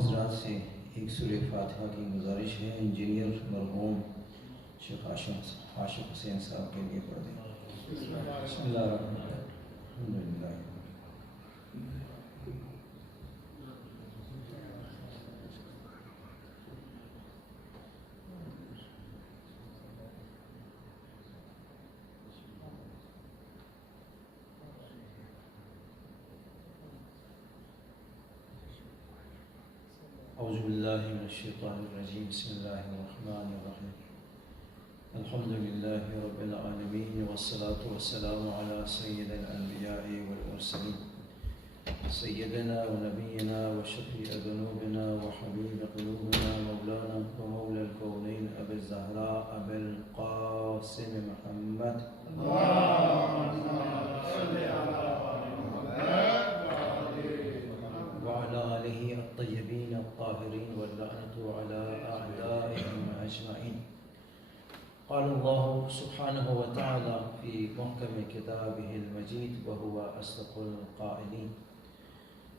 حضرات سے ایک سورہ فاتحہ کی گزارش ہے، انجینئر مرحوم شیخ عاشق حسین صاحب کے لیے پڑھ دیں۔ بسم اللہ الرحمن الرحیم، الحمدللہ۔ اعوذ باللہ من الشیطان الرجیم، بسم اللہ الرحمن الرحیم۔ الحمدللہ رب العالمین، والصلاة والسلام علی سید الانبیاء والمرسلین، سیدنا و نبینا و شفیع ذنوبنا و حبیب قلوبنا مولانا و مولا الکونین ابی الزہراء ابی القاسم محمد وعلى آله الطيبين الطاهرين واللعنة على أعدائهم أجمعين۔ قال الله سبحانه وتعالى في محكم كتابه المجيد وهو أصدق القائلين،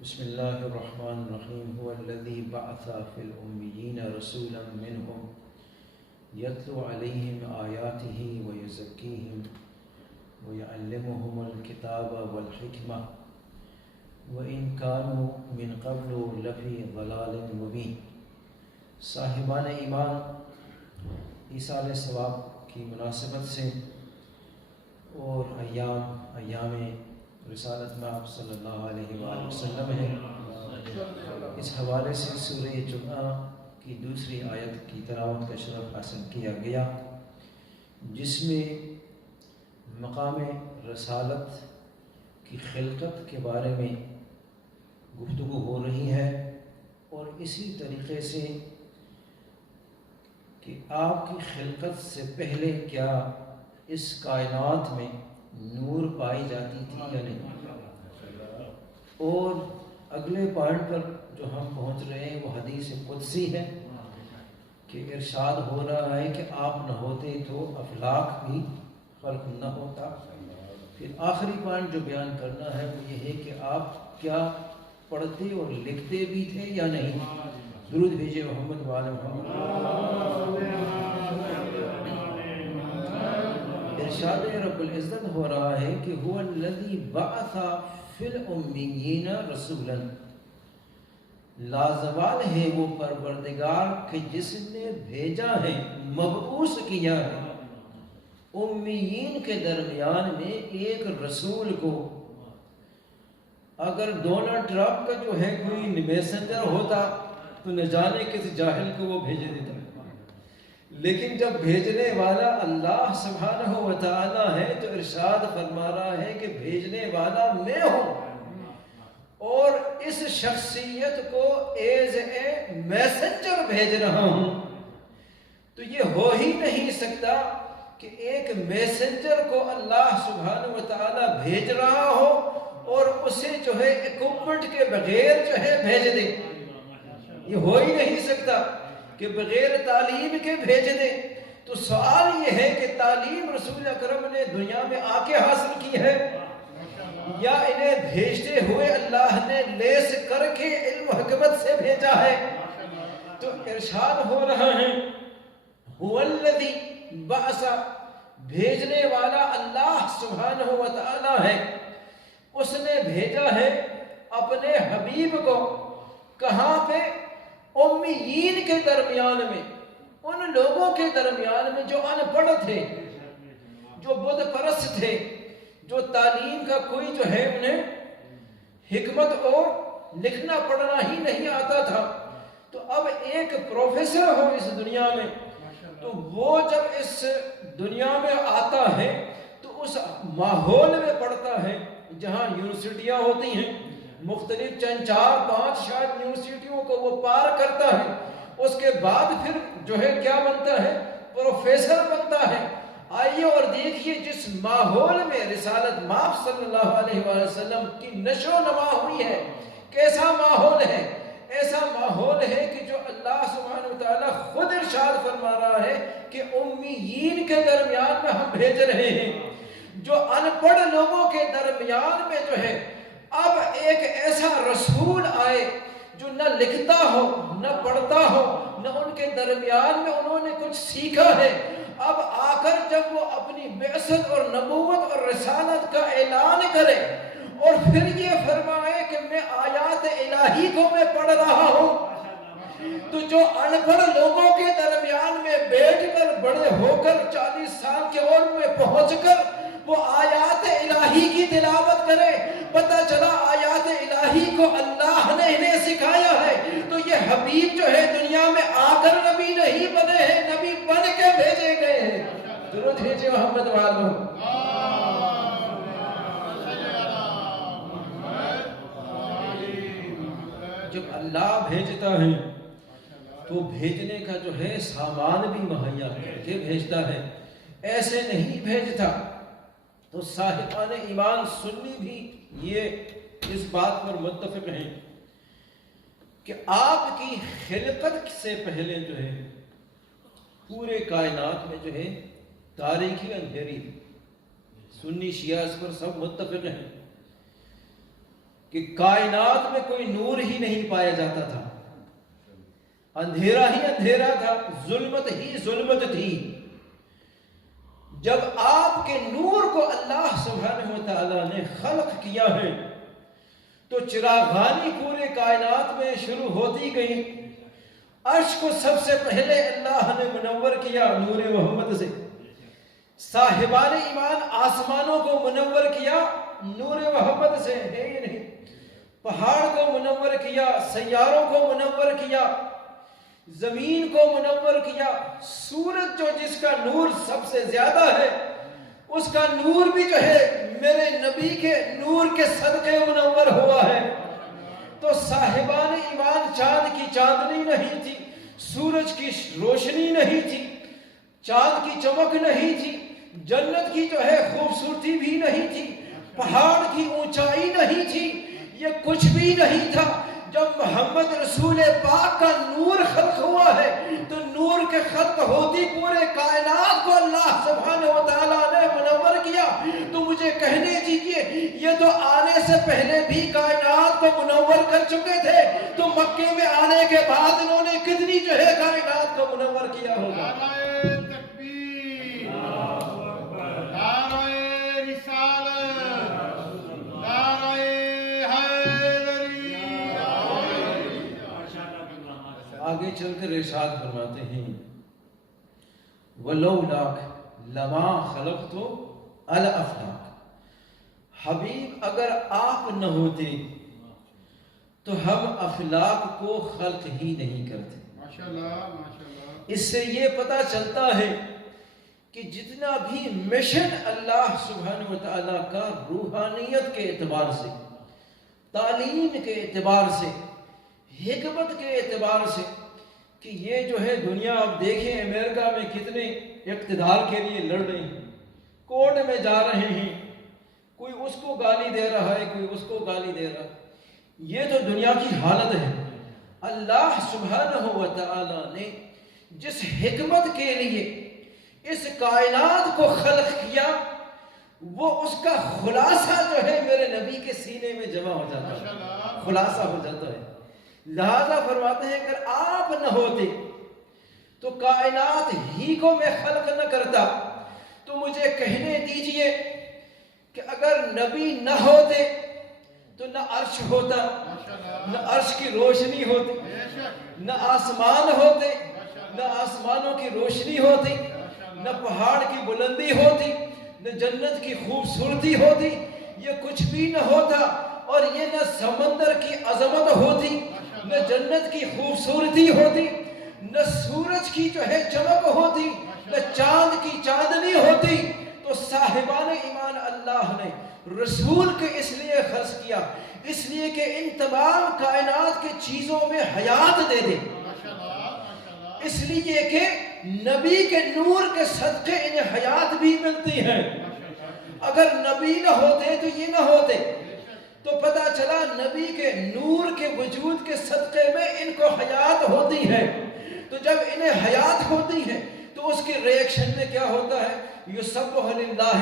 بسم الله الرحمن الرحيم، هو الذي بعث في الأميين رسولا منهم يتلو عليهم آياته ويزكيهم ويعلمهم الكتاب والحكمة وَإِن كَانُوا مِن قَبْلُ لَفِي ضَلَالٍ مُبِينٍ۔ صاحبان ایمان، ایصال ثواب کی مناسبت سے اور ایام رسالت میں آپ صلی اللہ علیہ وآلہ وسلم ہے، اس حوالے سے سورہ جمعہ کی دوسری آیت کی تلاوت کا شرف حاصل کیا گیا، جس میں مقام رسالت کی خلقت کے بارے میں گفتگو ہو رہی ہے، اور اسی طریقے سے کہ آپ کی خلقت سے پہلے کیا اس کائنات میں نور پائی جاتی تھی یا نہیں۔ اور اگلے پوائنٹ پر جو ہم پہنچ رہے ہیں وہ حدیث قدسی ہے کہ ارشاد ہو رہا ہے کہ آپ نہ ہوتے تو افلاک بھی خلق نہ ہوتا۔ پھر آخری پوائنٹ جو بیان کرنا ہے وہ یہ ہے کہ آپ کیا پڑھتے اور لکھتے بھی تھے یا نہیں۔ درود بھیجے محمد وعلی محمد۔ ارشاد رب العزت ہو رہا ہے کہ هو الذی بعث فی الامیین رسولا، لازوال ہے وہ پروردگار کہ جس نے بھیجا ہے، مبعوث کیا ہے امیین کے درمیان میں ایک رسول کو۔ اگر ڈونلڈ ٹرمپ کا جو ہے کوئی میسنجر ہوتا تو نہ جانے کس جاہل کو وہ بھیج دیتا، لیکن جب بھیجنے والا اللہ سبحانہ و تعالی ہے تو ارشاد فرما رہا ہے کہ بھیجنے والا میں ہوں، اور اس شخصیت کو ایز اے میسنجر بھیج رہا ہوں۔ تو یہ ہو ہی نہیں سکتا کہ ایک میسنجر کو اللہ سبحانہ و تعالی بھیج رہا ہو اور اسے جو ہے اکوپمنٹ کے بغیر جو ہے بھیج دے۔ یہ ہو ہی نہیں سکتا کہ بغیر تعلیم کے بھیج دے۔ تو سوال یہ ہے کہ تعلیم رسول اکرم نے دنیا میں آ کے حاصل کی ہے یا انہیں بھیجتے ہوئے اللہ نے لیس کر کے علم و حکمت سے بھیجا ہے؟ تو ارشاد ہو رہا ہے هو الذی بعث، بھیجنے والا اللہ سبحانہ و تعالی ہے، اس نے بھیجا ہے اپنے حبیب کو۔ کہاں پہ؟ امیین کے درمیان میں، ان لوگوں کے درمیان میں جو ان پڑھ تھے، جو بت پرست تھے، جو تعلیم کا کوئی جو ہے انہیں حکمت اور لکھنا پڑھنا ہی نہیں آتا تھا۔ تو اب ایک پروفیسر ہو اس دنیا میں، تو وہ جب اس دنیا میں آتا ہے تو اس ماحول میں پڑھتا ہے جہاں یونیورسٹیاں ہوتی ہیں، مختلف چند چار پانچ شاید یونیورسٹیوں کو وہ پار کرتا ہے، اس کے بعد پھر جو ہے کیا بنتا ہے؟ پروفیسر بنتا ہے۔ آئیے اور دیکھیے جس ماحول میں رسالت مآب صلی اللہ علیہ وآلہ وسلم کی نشو و نما ہوئی ہے، کیسا ماحول ہے؟ ایسا ماحول ہے کہ جو اللہ سبحانہ وتعالی خود ارشاد فرما رہا ہے کہ امیین کے درمیان میں ہم بھیج رہے ہیں، جو ان پڑھ لوگوں کے درمیان میں جو ہے اب ایک ایسا رسول آئے جو نہ لکھتا ہو نہ پڑھتا ہو نہ ان کے درمیان میں انہوں نے کچھ سیکھا ہے، اب آ کر جب وہ اپنی بعثت اور نبوت اور رسالت کا اعلان کرے اور پھر یہ فرمائے کہ میں آیات الہی کو میں پڑھ رہا ہوں، تو جو ان پڑھ لوگوں کے درمیان میں بیٹھ کر بڑے ہو کر 40 سال کے عمر میں پہنچ کر وہ آیات الہی کی تلاوت کرے، پتہ چلا آیات الہی کو اللہ نے انہیں سکھایا ہے، تو یہ حبیب جو ہے دنیا میں آ کر نبی نہیں بنے ہیں، نبی بن کے بھیجے گئے ہیں۔ درود بھیجے محمد والو۔ جب اللہ بھیجتا ہے تو بھیجنے کا جو ہے سامان بھی مہیا کر کے بھیجتا ہے، ایسے نہیں بھیجتا۔ تو صاحبان ایمان سنی بھی یہ اس بات پر متفق ہیں کہ آپ کی خلقت سے پہلے جو ہے پورے کائنات میں جو ہے تاریکی اندھیری، سنی شیعہ اس پر سب متفق ہیں کہ کائنات میں کوئی نور ہی نہیں پایا جاتا تھا، اندھیرا ہی اندھیرا تھا، ظلمت ہی ظلمت تھی۔ جب آپ کے نور کو اللہ سبحانہ و تعالیٰ نے خلق کیا ہے تو چراغانی پورے کائنات میں شروع ہوتی گئی۔ عرش کو سب سے پہلے اللہ نے منور کیا نور محمد سے، صاحبان ایمان آسمانوں کو منور کیا نور محمد سے، ہے یہ نہیں، پہاڑ کو منور کیا، سیاروں کو منور کیا، زمین کو منور کیا، سورج جو جس کا نور سب سے زیادہ ہے اس کا نور بھی جو ہے میرے نبی کے نور کے صدقے منور ہوا ہے۔ تو صاحبان ایمان چاند کی چاندنی نہیں تھی، سورج کی روشنی نہیں تھی، چاند کی چمک نہیں تھی، جنت کی جو ہے خوبصورتی بھی نہیں تھی، پہاڑ کی اونچائی نہیں تھی، یہ کچھ بھی نہیں تھا۔ جب محمد رسول پاک کا نور خلق ہوا ہے تو نور کے خلق ہوتی پورے کائنات کو اللہ سبحانہ و تعالیٰ نے منور کیا۔ تو مجھے کہنے دیجئے یہ تو آنے سے پہلے بھی کائنات کو منور کر چکے تھے، تو مکے میں آنے کے بعد انہوں نے کتنی جو ہے کائنات کو منور کیا ہوگا۔ آگے چل کر ارشاد فرماتے ہیں وَلَوْلَاكَ لَمَا خَلَقْتُ الْأَفْلَاقَ، حبیب اگر آپ نہ ہوتے تو ہم افلاق کو خلق ہی نہیں کرتے۔ ماشاءاللہ۔ اس سے یہ پتہ چلتا ہے کہ جتنا بھی مشن اللہ سبحانہ وتعالیٰ کا روحانیت کے اعتبار سے، تعلیم کے اعتبار سے، حکمت کے اعتبار سے، کہ یہ جو ہے دنیا اب دیکھیں امریکہ میں کتنے اقتدار کے لیے لڑ رہے ہیں، کورٹ میں جا رہے ہیں، کوئی اس کو گالی دے رہا ہے، کوئی اس کو گالی دے رہا ہے، یہ تو دنیا کی حالت ہے۔ اللہ سبحانہ و تعالیٰ نے جس حکمت کے لیے اس کائنات کو خلق کیا وہ اس کا خلاصہ جو ہے میرے نبی کے سینے میں جمع ہو جاتا ہے، خلاصہ ہو جاتا ہے۔ لہذا فرماتے ہیں اگر آپ نہ ہوتے تو کائنات ہی کو میں خلق نہ کرتا۔ تو مجھے کہنے دیجئے کہ اگر نبی نہ ہوتے تو نہ عرش ہوتا، نہ عرش کی روشنی ہوتی، نہ آسمان ہوتے، نہ آسمانوں کی روشنی ہوتی، نہ پہاڑ کی بلندی ہوتی، نہ جنت کی خوبصورتی ہوتی، یہ کچھ بھی نہ ہوتا، اور یہ نہ سمندر کی عظمت ہوتی، نہ جنت کی خوبصورتی ہوتی، نہ سورج کی جو ہے چمک ہوتی، نہ چاند کی چاندنی ہوتی۔ تو صاحبان ایمان اللہ نے رسول کے اس لیے خلق کیا، اس لیے کہ ان تمام کائنات کی چیزوں میں حیات دے دے، اس لیے کہ نبی کے نور کے صدقے انہیں حیات بھی ملتی ہے۔ اگر نبی نہ ہوتے تو یہ نہ ہوتے، تو پتہ چلا نبی کے نور کے وجود کے صدقے میں ان کو حیات ہوتی ہے۔ تو جب انہیں حیات ہوتی ہے تو اس کے ریئیکشن میں کیا ہوتا ہے؟ یسبح للہ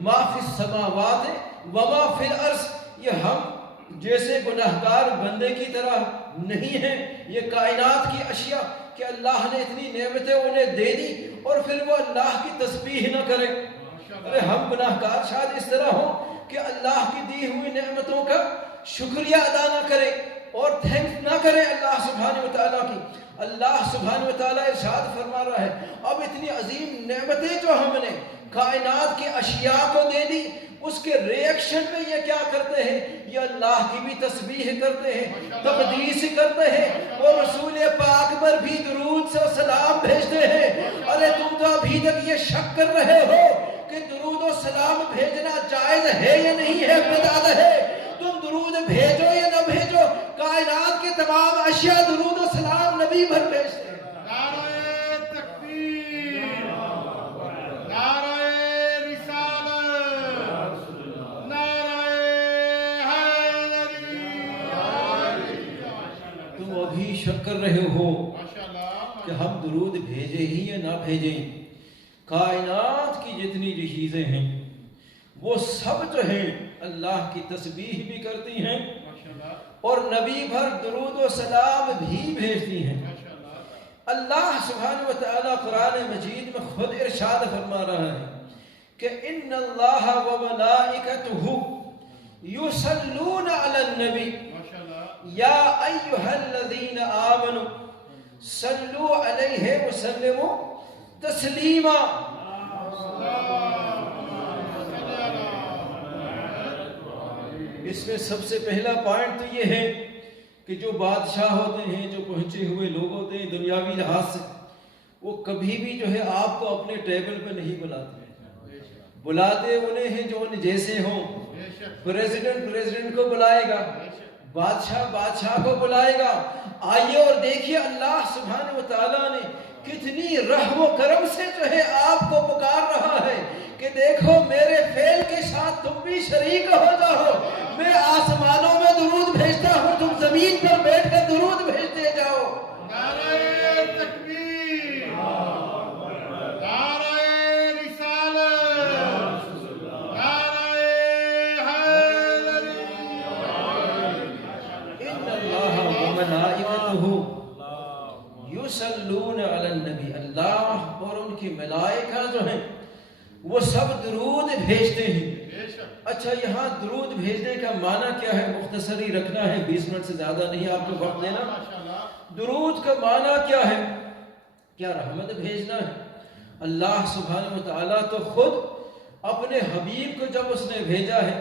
ما فی السماوات وما فی الارض، یہ ہم جیسے گناہگار بندے کی طرح نہیں ہیں یہ کائنات کی اشیاء کہ اللہ نے اتنی نعمتیں انہیں دے دی اور پھر وہ اللہ کی تسبیح نہ کرے. ارے ہم گناہگار شاید اس طرح ہوں کہ اللہ کی دی ہوئی نعمتوں کا شکریہ ادا نہ کرے اور تھینکس نہ کرے اللہ سبحانہ وتعالیٰ کی. اللہ سبحانہ وتعالیٰ ارشاد فرما رہا ہے اب اتنی عظیم نعمتیں جو ہم نے کائنات کی اشیاء کو دے دی اس کے ریئیکشن میں یہ کیا کرتے ہیں؟ یہ اللہ کی بھی تسبیح کرتے ہیں، تقدیس کرتے ہیں اور رسول پاک پر بھی درود سے سلام بھیجتے ہیں. ارے تم تو ابھی تک یہ شک کر رہے ہو کہ درود و سلام بھیجنا جائز ہے یا نہیں ہے، بدعت ہے. تم درود بھیجو یا نہ بھیجو، کائنات کے تمام اشیاء درود و سلام نبی پر بھیجتے ہیں. نعرہ تکبیر، نعرہ رسالت، نعرہ حیدری. تم ابھی شک کر رہے ہو کہ ہم درود بھیجے ہی یا نہ بھیجیں. کائنات کی جتنی جو چیزیں ہیں وہ سب جو ہیں اللہ کی تسبیح بھی کرتی ہیں اور نبی بھر درود و سلام بھی بھیجتی ہیں. اللہ سبحانہ وتعالی قرآن مجید میں خود ارشاد فرما رہا ہے کہ ان اللہ و ملائکتہ یصلون علی النبی یا ایھا الذین آمنوا صلوا علیہ وسلموا تسلیما. اس میں سب سے پہلا پوائنٹ تو یہ ہے کہ جو بادشاہ ہوتے ہیں، جو پہنچے ہوئے لوگ ہوتے ہیں دنیاوی لحاظ سے، وہ کبھی بھی جو ہے آپ کو اپنے ٹیبل پہ نہیں بلاتے انہیں ہیں جو ان جیسے ہوں. پریزیڈنٹ کو بلائے گا، بادشاہ کو بلائے گا. آئیے اور دیکھیے اللہ سبحانہ وتعالیٰ نے کتنی رحم و کرم سے جو ہے آپ کو پکار رہا ہے کہ دیکھو میرے فعل کے ساتھ تم بھی شریک ہو جاؤ. میں آسمانوں میں درود بھیجتا ہوں، تم زمین پر بیٹھ کر درود بھیجتے جاؤ. نعرہ تکبیر، نعرہ رسالت، نعرہ حیدری. ان اللہ و ملائکتہ یصلون علی النبی. اللہ اور ان کی ملائکہ جو ہیں وہ سب درود بھیجتے ہیں. اچھا یہاں درود بھیجنے کا معنی کیا ہے؟ مختصری رکھنا ہے، 20 منٹ سے زیادہ نہیں آپ کو وقت دینا. درود کا معنی کیا ہے؟ کیا رحمت بھیجنا ہے؟ اللہ سبحانہ وتعالیٰ تو خود اپنے حبیب کو جب اس نے بھیجا ہے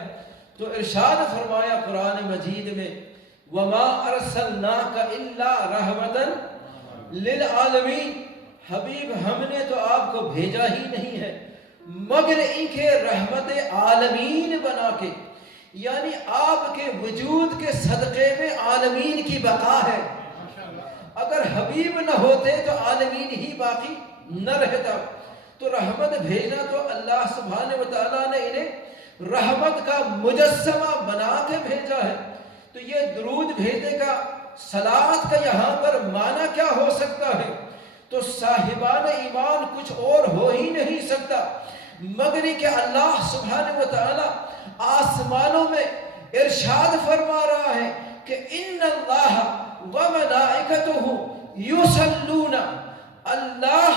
تو ارشاد فرمایا قرآن مجید میں وَمَا أَرْسَلْنَاكَ إِلَّا رَحْمَةً لِلْعَالَمِينَ. حبیب ہم نے تو آپ کو بھیجا ہی نہیں ہے مگر ان کے رحمت عالمین بنا کے، یعنی آپ کے وجود کے صدقے میں عالمین کی بقا ہے. اگر حبیب نہ ہوتے تو عالمین ہی باقی نہ رہتا. تو رحمت بھیجنا تو اللہ سبحانہ وتعالیٰ نے انہیں رحمت کا مجسمہ بنا کے بھیجا ہے. تو یہ درود بھیجنے کا، صلات کا یہاں پر معنی کیا ہو سکتا ہے؟ تو صاحبان ایمان کچھ اور ہو ہی نہیں سکتا مگر کہ اللہ سبحانہ وتعالی آسمانوں میں ارشاد فرما رہا ہے کہ ان اللہ و ملائکتہ یصلون. اللہ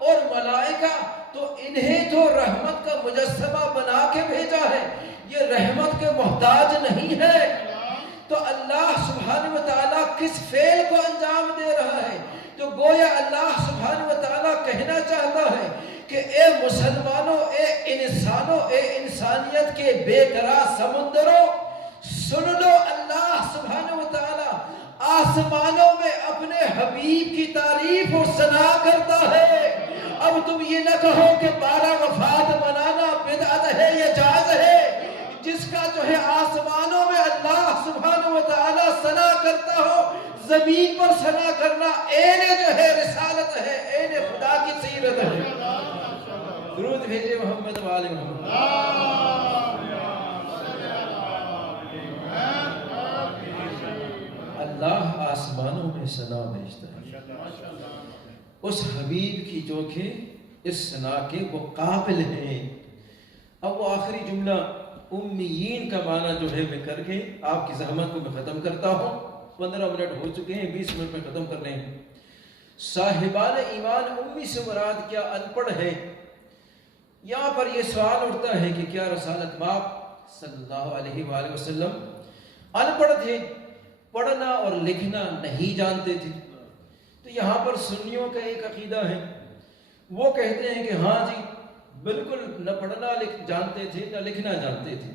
اور ملائکہ تو انہیں تو رحمت کا مجسمہ بنا کے بھیجا ہے، یہ رحمت کے محتاج نہیں ہے. تو اللہ سبحانہ وتعالی کس فعل کو انجام دے رہا ہے؟ تو گویا اللہ سبحانہ وتعالی کہنا چاہتا ہے کہ اے مسلمانوں، اے انسانوں، اے انسانیت کے بے قرار سمندروں، سن لو اللہ سبحانہ وتعالی آسمانوں میں اپنے حبیب کی تعریف اور ثنا کرتا ہے. اب تم یہ نہ کہو کہ 12 وفات منانا بدعت ہے یا جائز ہے. جس کا جو ہے آسمانوں میں اللہ سبحانہ وتعالی ثنا کرتا ہو، زمین پر ثنا کرنا عین جو ہے رسالت ہے، عین خدا کی سیرت ہے. درود بھیجے محمد و آل محمد. اللہ آسمانوں میں ثنا بھیجتا ہے اس حبیب کی جو کہ اس ثنا کے وہ قابل ہیں. اب وہ آخری جملہ امیین کا معنی جو ہے میں کر کے آپ کی زحمت کو میں ختم کرتا ہوں. 15 منٹ ہو چکے ہیں، 20 منٹ میں ختم کرنے ہیں۔ صاحبان ایمان امی سے مراد کیا ان پڑھ ہے؟ یہاں پر یہ سوال اٹھتا ہے کہ کیا رسالت مآب صلی اللہ علیہ وآلہ وسلم ان پڑھ تھے، پڑھنا اور لکھنا نہیں جانتے تھے؟ تو یہاں پر سنیوں کا ایک عقیدہ ہے، وہ کہتے ہیں کہ ہاں جی بالکل نہ پڑھنا جانتے تھے نہ لکھنا جانتے تھے۔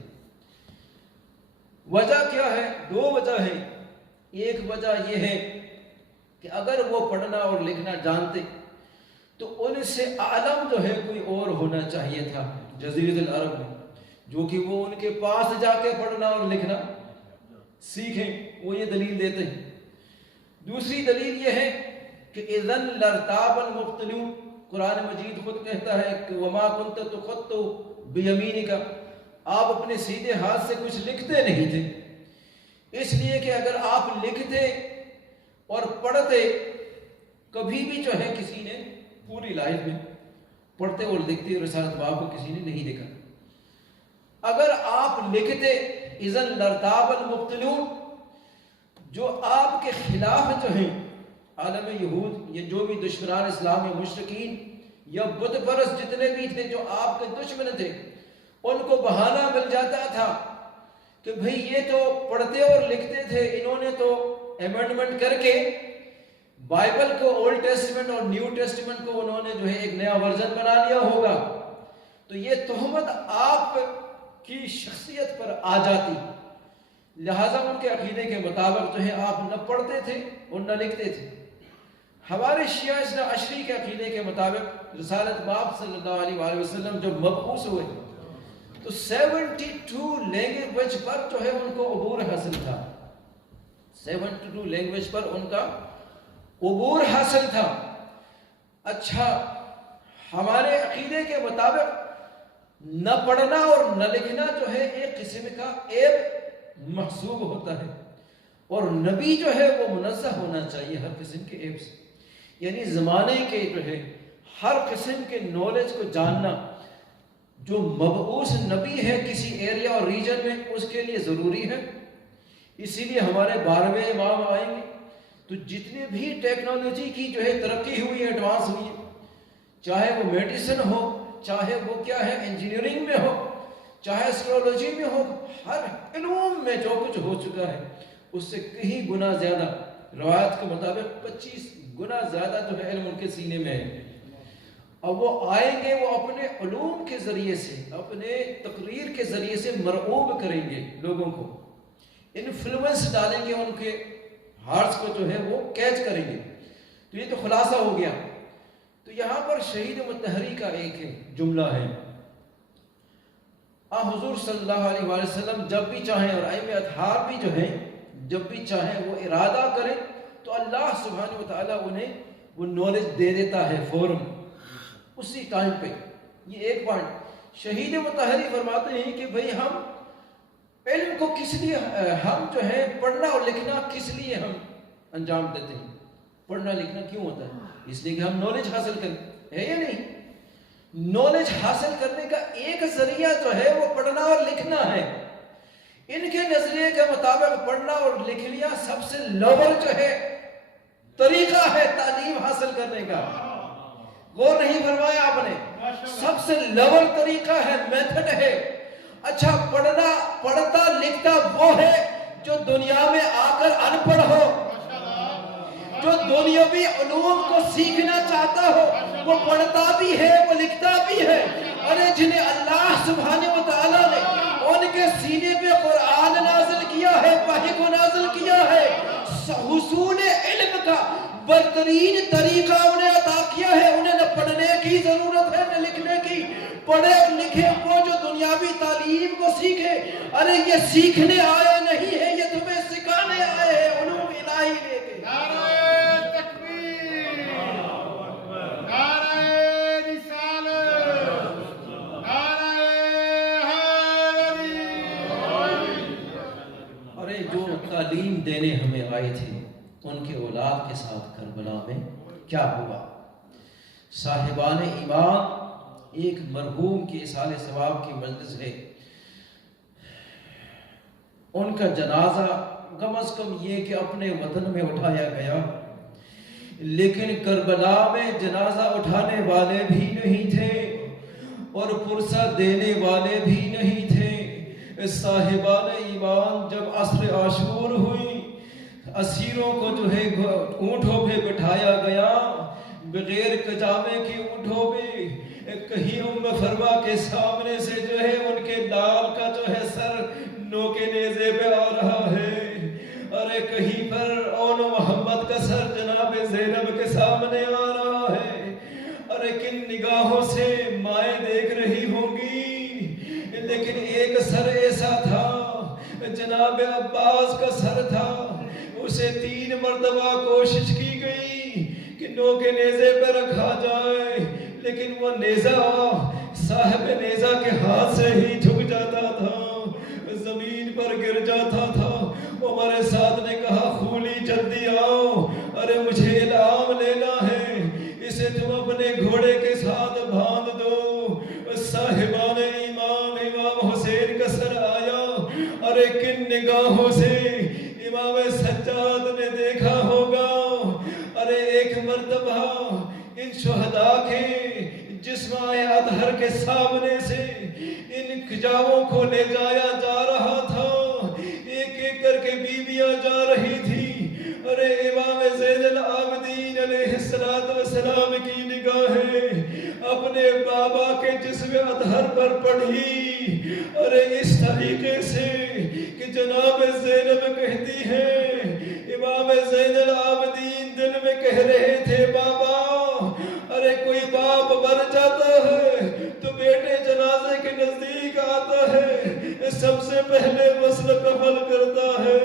وجہ کیا ہے؟ 2 وجہ ہے۔ ایک وجہ یہ ہے کہ اگر وہ پڑھنا اور لکھنا جانتے تو ان سے عالم جو ہے کوئی اور ہونا چاہیے تھا جزیرۃ العرب میں، جو کہ وہ ان کے پاس جا کے پڑھنا اور لکھنا سیکھیں، وہ یہ دلیل دیتے ہیں۔ دوسری دلیل یہ ہے کہ اذن لرتاب المبطلون، قرآن مجید خود کہتا ہے کہ وما كنت تخط بیمینک، آپ اپنے سیدھے ہاتھ سے کچھ لکھتے نہیں تھے، اس لیے کہ اگر آپ لکھتے اور پڑھتے، کبھی بھی جو ہے کسی نے پوری لائف میں پڑھتے اور لکھتے رسالت مآب کو کسی نے نہیں دیکھا۔ اگر آپ لکھتے اذن لرتاب المبطلون، جو آپ کے خلاف جو ہیں عالم یہود، یہ جو بھی دشمنان اسلام یا مشرکین یا بت پرست جتنے بھی تھے جو آپ کے دشمن تھے، ان کو بہانہ مل جاتا تھا کہ بھئی یہ تو پڑھتے اور لکھتے تھے، انہوں نے تو ایمنڈمنٹ کر کے بائبل کو، اولڈ ٹیسٹمنٹ اور نیو ٹیسٹمنٹ کو انہوں نے جو ہے ایک نیا ورژن بنا لیا ہوگا، تو یہ تہمت آپ کی شخصیت پر آ جاتی۔ لہٰذا ان کے عقیدے کے مطابق جو ہے آپ نہ پڑھتے تھے اور نہ لکھتے تھے۔ ہمارے شیعہ اثنا عشری کے عقیدے کے مطابق رسالت مآب صلی اللہ علیہ وآلہ وسلم جب مبعوث ہوئے تو 72 لینگویج پر جو ہے ان کو عبور حاصل تھا، 72 لینگویج پر ان کا عبور حاصل تھا۔ اچھا، ہمارے عقیدے کے مطابق نہ پڑھنا اور نہ لکھنا جو ہے ایک قسم کا عیب محسوب ہوتا ہے، اور نبی جو ہے وہ منزہ ہونا چاہیے ہر قسم کے عیب سے، یعنی زمانے کے جو ہے ہر قسم کے نالج کو جاننا جو مبعوث نبی ہے کسی ایریا اور ریجن میں اس کے لیے ضروری ہے۔ اسی لیے ہمارے 12ویں امام آئیں گے تو جتنے بھی ٹیکنالوجی کی جو ہے ترقی ہوئی ہے، ایڈوانس ہوئی ہے، چاہے وہ میڈیسن ہو، چاہے وہ کیا ہے انجینئرنگ میں ہو، چاہے اسٹرولوجی میں ہو، ہر علوم میں جو کچھ ہو چکا ہے اس سے کہیں گنا زیادہ، روایت کے مطابق 25 گنا زیادہ جو ہے علم ان کے سینے میں ہے۔ اب وہ آئیں گے، وہ اپنے علوم کے ذریعے سے، اپنے تقریر کے ذریعے سے مرعوب کریں گے لوگوں کو، انفلوئنس ڈالیں گے، ان کے ہارٹس کو جو ہے وہ کیچ کریں گے۔ تو یہ تو خلاصہ ہو گیا۔ تو یہاں پر شہید مطہری کا ایک جملہ ہے، حضور صلی اللہ علیہ وآلہ وسلم جب بھی چاہیں، اور ائمہ اطہار بھی جو ہیں جب بھی چاہیں وہ ارادہ کریں تو اللہ سبحانہ وتعالیٰ انہیں وہ نالج دے دیتا ہے فوراً اسی ٹائم پہ۔ یہ ایک پوائنٹ۔ شہید مطہری فرماتے ہیں کہ بھئی ہم علم کو کس لیے، ہم جو ہے پڑھنا اور لکھنا کس لیے ہم انجام دیتے ہیں؟ پڑھنا لکھنا کیوں ہوتا ہے؟ اس لیے کہ ہم نالج حاصل کریں، ہے یا نہیں؟ نالج حاصل کرنے کا ایک ذریعہ جو ہے وہ پڑھنا اور لکھنا ہے۔ ان کے نظریے کے مطابق پڑھنا اور لکھ لیا سب سے لوور جو ہے طریقہ ہے تعلیم حاصل کرنے کا۔ غور نہیں فرمایا آپ نے؟ سب سے لوور طریقہ ہے، میتھڈ ہے۔ اچھا، پڑھتا لکھتا وہ ہے جو دنیا میں آ کر ان پڑھ ہو، جو دنیاوی علوم کو سیکھنا چاہتا ہو، وہ پڑھتا بھی ہے، وہ لکھتا بھی ہے۔ اور جنہیں اللہ سبحانہ وتعالیٰ نے ان کے سینے پہ قرآن نازل کیا ہے، وحی کو نازل کیا ہے، حصول علم کا بہترین طریقہ انہیں عطا کیا ہے۔ انہیں نہ پڑھنے کی ضرورت ہے نہ لکھنے کی، پڑھے اور لکھے وہ جو دنیاوی تعلیم کو سیکھے۔ ارے یہ سیکھنے آئے نہیں ہے، یہ تمہیں سکھانے آئے ہیں علوم الہی لے کے۔ نعرہ تکبیر، نعرہ رسالت، نعرہ حیدری۔ ارے جو تعلیم دینے ہمیں آئے تھے ان کے اولاد کے ساتھ کربلا میں کیا ہوا؟ صاحبان ایمان ایک مرحوم کی اصال ثواب کی مجلس ہے، ان کا جنازہ کم از کم یہ کہ اپنے وطن میں اٹھایا گیا، لیکن کربلا میں جنازہ اٹھانے والے بھی نہیں تھے اور پرسہ دینے والے بھی نہیں تھے۔ صاحبان ایمان جب عصر عاشور ہوئی، اسیروں کو جو ہے اونٹوں پہ بٹھایا گیا، بغیر کجاوے کی اونٹوں پہ، کہیں ام فرما کے سامنے سے جو ہے ان کے لال کا جو ہے سر نوکے نیزے پہ آ رہا ہے، ارے کہیں پر اون محمد کا سر جناب زینب کے سامنے آ رہا ہے، ارے کن نگاہوں سے مائیں دیکھ رہی ہوں گی، لیکن ایک سر ایسا تھا جناب عباس کا سر تھا، اسے 3 مرتبہ کوشش کی گئی کہ نوکے نیزے پہ رکھا جائے، لیکن وہ نیزہ صاحب نیزہ کے ہاتھ سے ہی جھک جاتا تھا، زمین پر گر جاتا تھا۔ عمر سعد نے کہا خولی جلدی آؤ، ارے مجھے الہام لینا ہے، اسے تم اپنے گھوڑے کے ساتھ باندھ دو۔ صاحبان ایمان امام حسین کا سر آیا، ارے کن نگاہوں سے امام سجاد نے دیکھا ہوگا، ارے ایک مرتبہ ان شہداء کے جسم اطہر کے سامنے سے ان کجاووں کو لے جایا جا رہا تھا، ایک ایک کر کے بیویاں جا رہی تھی، ارے امام زین العابدین علیہ السلام کی نگاہیں اپنے بابا کے جسم اطہر پر پڑھی، ارے اس طریقے سے کہ جناب زینب کہتی ہے، امام زین العابدین دل میں کہہ رہے تھے بابا، ارے کوئی باپ مر جاتا ہے تو بیٹے جنازے کے نزدیک آتا ہے، سب سے پہلے غسل کفن کرتا ہے،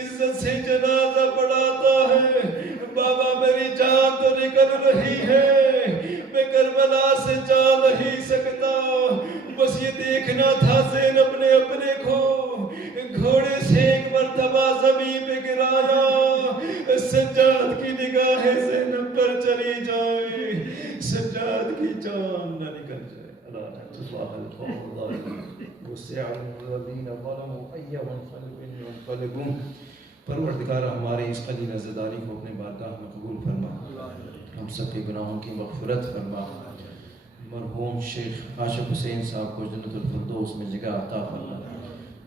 عزت سے جنازہ پڑھاتا ہے، بابا میری جان تو نکل رہی ہے، میں کربلا سے جا نہیں سکتا، بس یہ دیکھنا تھا زینب نے اپنے کو گھوڑے سے ایک مرتبہ زمین پہ گرایا، سجاد کی نگاہیں زینب پر چلی جائیں، سجاد کی جان نہ نکل جائے۔ اللہ تفاح القوم الظالمین وسيعلم الذين ظلموا أي منقلب ينقلبون۔ پروردگار ہمارے اس قلیل زدانی کو اپنے بارگاہ میں قبول فرما، ہم سب کے گناہوں کی مغفرت فرما، مرحوم شیخ کاشف حسین صاحب کو جنت الفردوس میں جگہ عطا فرما،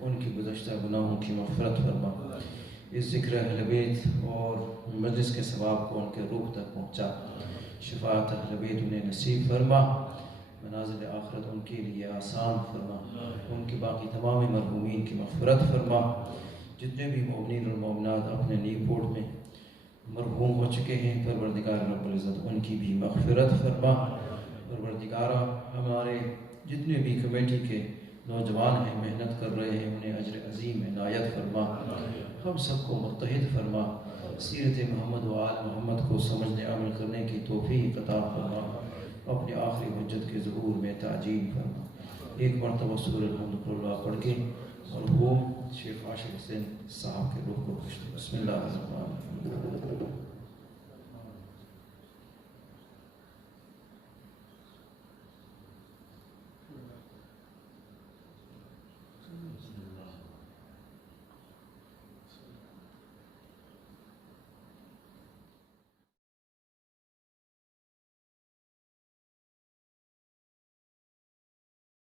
ان کی گزشتہ گناہوں کی مغفرت فرما، اس ذکر اہل بیت اور مجلس کے ثواب کو ان کے روح تک پہنچا، شفاعت اہل بیت انہیں نصیب فرما، منازل آخرت ان کے لیے آسان فرما، ان کی باقی تمام مرحومین کی مغفرت فرما، جتنے بھی مومنین اور مومنات اپنے نیک پورٹ میں مرحوم ہو چکے ہیں، پروردگار رب العزت ان کی بھی مغفرت فرما۔ پروردگارہ ہمارے جتنے بھی کمیٹی کے نوجوان ہیں، محنت کر رہے ہیں، انہیں اجر عظیم عنایت فرما، ہم سب کو متحد فرما، سیرت محمد و آل محمد کو سمجھنے عمل کرنے کی توفیق عطا فرما، اپنے آخری حجت کے ظہور میں تعجیل فرما۔ ایک مرتبہ سورۃ الحمد اللہ پڑھ کے مرحوم شیخ کاشف حسین صاحب کے روح کو خوش بسم اللہ الرحمن الرحیم۔